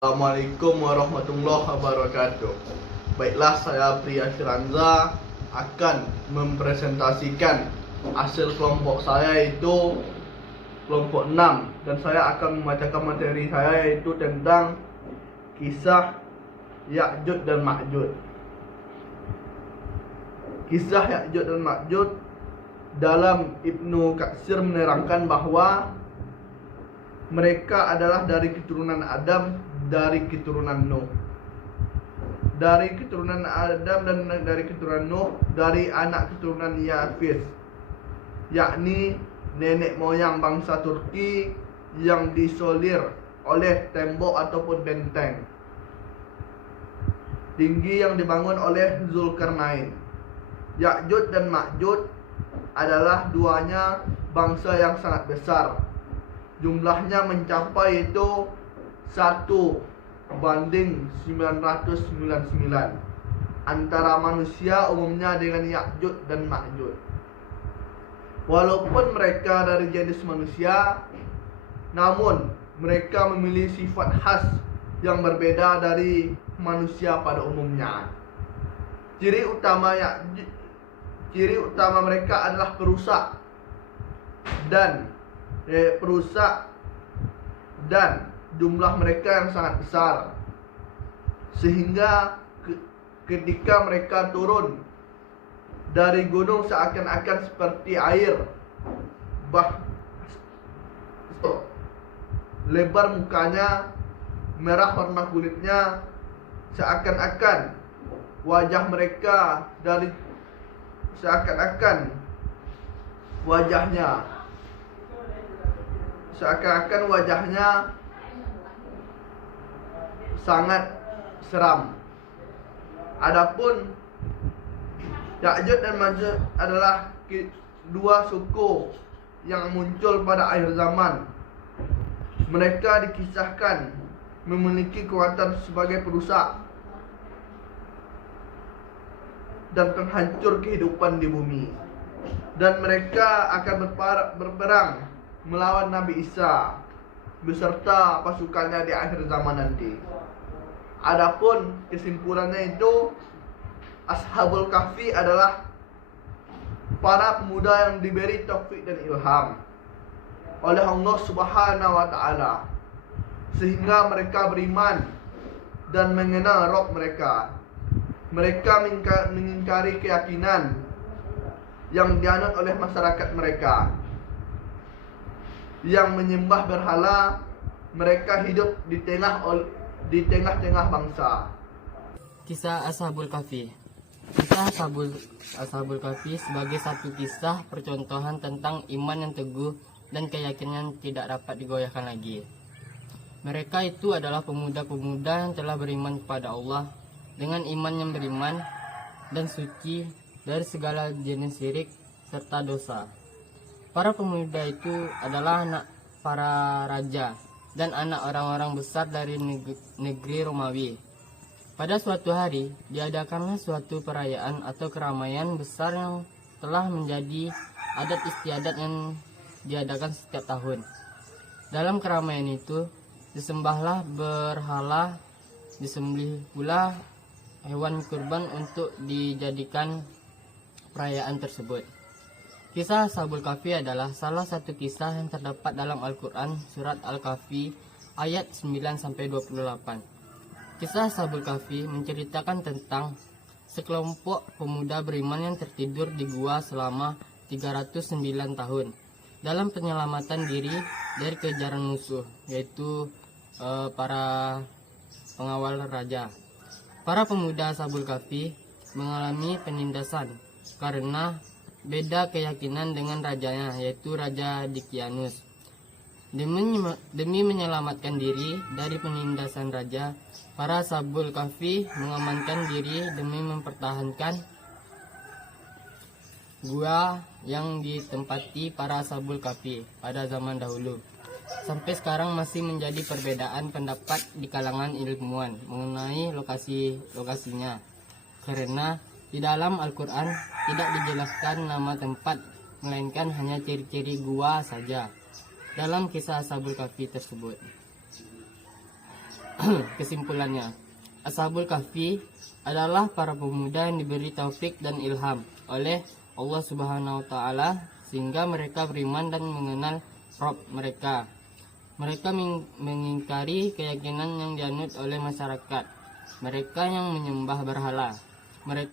Assalamualaikum warahmatullahi wabarakatuh. Baiklah, saya Pria Firanza akan mempresentasikan hasil kelompok saya, yaitu kelompok 6, dan saya akan membacakan materi saya, yaitu tentang kisah Ya'juj dan Ma'juj. Kisah Ya'juj dan Ma'juj dalam Ibnu Katsir menerangkan bahwa mereka adalah dari keturunan Adam, dari keturunan Nuh. Dari keturunan Adam dan dari keturunan Nuh, dari anak keturunan Yafis, yakni nenek moyang bangsa Turki yang disolir oleh tembok ataupun benteng tinggi yang dibangun oleh Zulkarnain. Ya'juj dan Ma'juj adalah duanya bangsa yang sangat besar. Jumlahnya mencapai itu 1:999 antara manusia umumnya dengan Ya'juj dan Ma'juj. Walaupun mereka dari jenis manusia, namun mereka memiliki sifat khas yang berbeda dari manusia pada umumnya. Ciri utama mereka adalah perusak dan jumlah mereka yang sangat besar, sehingga ketika mereka turun dari gunung seakan-akan seperti air. Lebar mukanya, merah warna kulitnya, seakan-akan wajahnya sangat seram. Adapun Ya'juj dan Ma'juj adalah dua suku yang muncul pada akhir zaman. Mereka dikisahkan memiliki kekuatan sebagai perusak dan penghancur kehidupan di bumi, dan mereka akan berperang melawan Nabi Isa beserta pasukannya di akhir zaman nanti. Adapun kesimpulannya itu, Ashabul Kahfi adalah para pemuda yang diberi taufik dan ilham oleh Allah Subhanahu wa Ta'ala, sehingga mereka beriman dan mengenal Rabb mereka. Mereka mengingkari keyakinan yang dianut oleh masyarakat mereka yang menyembah berhala. Mereka hidup di tengah-tengah bangsa. Kisah Ashabul Kahfi. Kisah Ashabul Kahfi sebagai satu kisah percontohan tentang iman yang teguh dan keyakinan tidak dapat digoyahkan lagi. Mereka itu adalah pemuda-pemuda yang telah beriman kepada Allah dengan iman yang beriman dan suci dari segala jenis syirik serta dosa. Para pemuda itu adalah anak para raja dan anak orang-orang besar dari negeri Romawi. Pada suatu hari, diadakanlah suatu perayaan atau keramaian besar yang telah menjadi adat istiadat yang diadakan setiap tahun. Dalam keramaian itu, disembahlah berhala, disembelih pula hewan kurban untuk dijadikan perayaan tersebut. Kisah Ashabul Kahfi adalah salah satu kisah yang terdapat dalam Al-Quran surat Al-Kahfi ayat 9-28. Kisah Ashabul Kahfi menceritakan tentang sekelompok pemuda beriman yang tertidur di gua selama 309 tahun dalam penyelamatan diri dari kejaran musuh, yaitu para pengawal raja. Para pemuda Ashabul Kahfi mengalami penindasan karena beda keyakinan dengan rajanya, yaitu Raja Dicyanus. Demi menyelamatkan diri dari penindasan raja, para Ashabul Kahfi mengamankan diri demi mempertahankan gua yang ditempati para Ashabul Kahfi pada zaman dahulu. Sampai sekarang masih menjadi perbedaan pendapat di kalangan ilmuwan mengenai lokasinya, karena di dalam Al-Quran tidak dijelaskan nama tempat, melainkan hanya ciri-ciri gua saja dalam kisah Ashabul Kahfi tersebut. Kesimpulannya, Ashabul Kahfi adalah para pemuda yang diberi taufik dan ilham oleh Allah Subhanahu wa taala sehingga mereka beriman dan mengenal Rabb mereka. Mereka mengingkari keyakinan yang dianut oleh masyarakat. Mereka yang menyembah berhala. Mereka